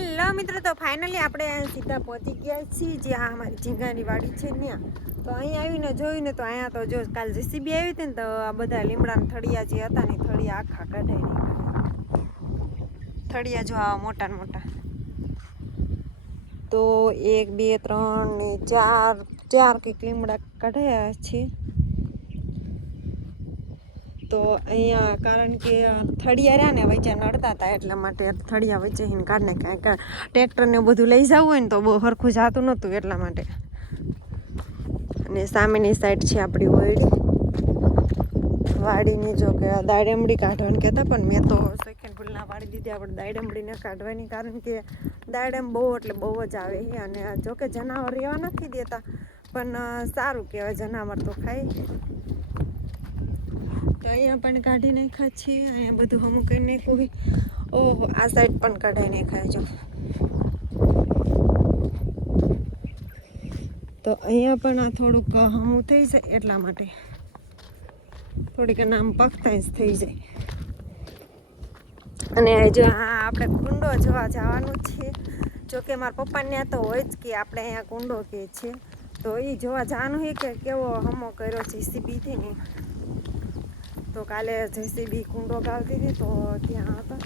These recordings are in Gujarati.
હેલો મિત્રો, તો ફાઇનલી આપણે સીધા પહોંચી ગયા છીએ જ્યાં અમારી ઝીંગાની વાડી છે ત્યાં. તો અહીં આવીને જોયું ને તો અહીંયા તો જો કાલ જેસીબી આવી હતી ને તો આ બધા લીમડાના થળિયા જે હતા ને થળિયા આખા કઢાઈ નાખ્યા. થળિયા જો આવા મોટા ને મોટા. તો 1 2 3 ને 4 કંઈક લીમડા કઢાયા છે. તો અહીંયા કારણ કે થળિયા રહ્યા ને વચ્ચે નડતા હતા એટલા માટે થળિયા વચ્ચે હિને કાઢને કાંઈક ટ્રેક્ટરને બધું લઈ જવું હોય ને તો બહુ સરખું જાતું નહોતું એટલા માટે. અને સામેની સાઈડ છે આપણી વાડીની. જો કે દાડમડી કાઢવાની કહેતા પણ મેં તો સેકન્ડ ફૂલના વાળી દીધી આપણે દાડમડીને કાઢવાની, કારણ કે દાડમ બહુ એટલે બહુ જ આવે છે. અને જોકે જનાવર રહેવા નથી દેતા પણ સારું કહેવાય, જનાવર તો ખાય. તો અહીંયા પણ કાઢી નાખ્યા છીએ. અહીંયા બધું હમું કરી નાખ્યું હોય. ઓહો, આ સાઈડ પણ કઢાઈ નાખ્યા જો. તો અહીંયા પણ આ થોડુંક હમું થઈ જાય એટલા માટે થોડીક નામ પકતા જ થઈ જાય. અને જો આપણે કુંડો જોવા જવાનું છે. જોકે મારા પપ્પાને ત્યાં તો હોય જ કે આપણે અહીંયા કુંડો કે છે, તો એ જોવા જવાનું છે કે કેવો હમો કર્યો જેસીબીથી ને. તો કાલે જેસીબી કુંડો ગાળતી હતી તો ત્યાં હતા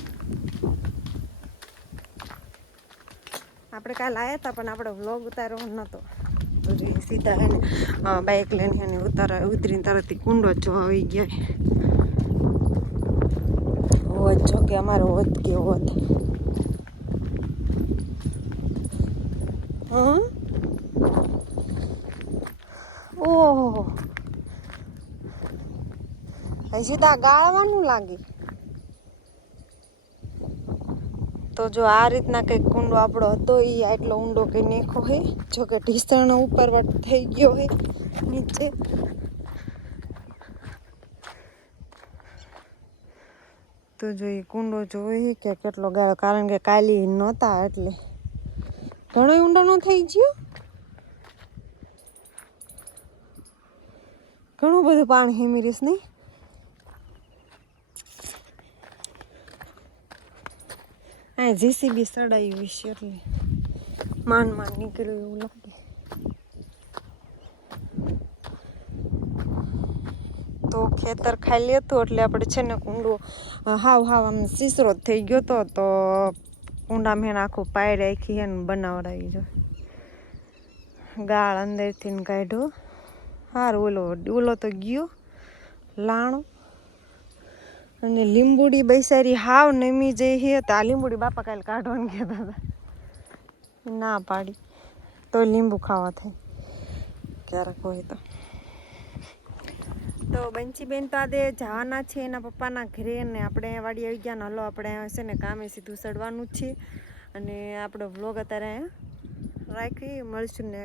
આપણે. કાલે આવ્યા હતા પણ આપણે વ્લોગ ઉતાર્યો નહોતો. તો જોઈએ સીધા એને બાઇક લઈને એને ઉતરીને તરતથી કુંડો જ જોવા આવી ગયા. હોત જો કે અમારો હોત કે હોત. ઓહો, હજી તો ગાળવાનું લાગે. તો જો આ રીતના કંઈક કુંડો આપણો હતો એ આટલો ઊંડો કંઈ નાખો હે. જોકે ઢીસણ ઉપર થઈ ગયો હે નીચે. તો જો એ કુંડો જોઈએ કે કેટલો ગાળો, કારણ કે કાલી નહોતા એટલે ઘણો ઊંડો ન થઈ ગયો. ઘણું બધું પાણી હિમીરીશ નહીં. અહીંયા જેસીબી સડાયું વિશે એટલે માંડ નીકળ્યું એવું લાગે. તો ખેતર ખાલી હતું એટલે આપણે છે ને કુંડો હાવ આમ સીસરો જ થઈ ગયો હતો. તો કુંડા મેં આખું પાય રાખી ને બનાવડાવી જો ગાળ અંદરથી ને કાઢ્યો. સારું ઓલો તો ગયો લાણો. અને લીંબુડી બેસારી હાવ નમી જઈ છે. તો આ લીંબુડી બાપા કાલે કાઢવાની કહેતા હતા, ના પાડી. તો લીંબુ ખાવા થાય ક્યારેક હોય તો. તો બંચીબેન તો આજે જવાના છે એના પપ્પાના ઘરે ને આપણે વાડી આવી ગયા ને. હલો, આપણે છે ને કામે સીધું ચડવાનું જ છે. અને આપણો વ્લોગ અત્યારે રાખી મળશું ને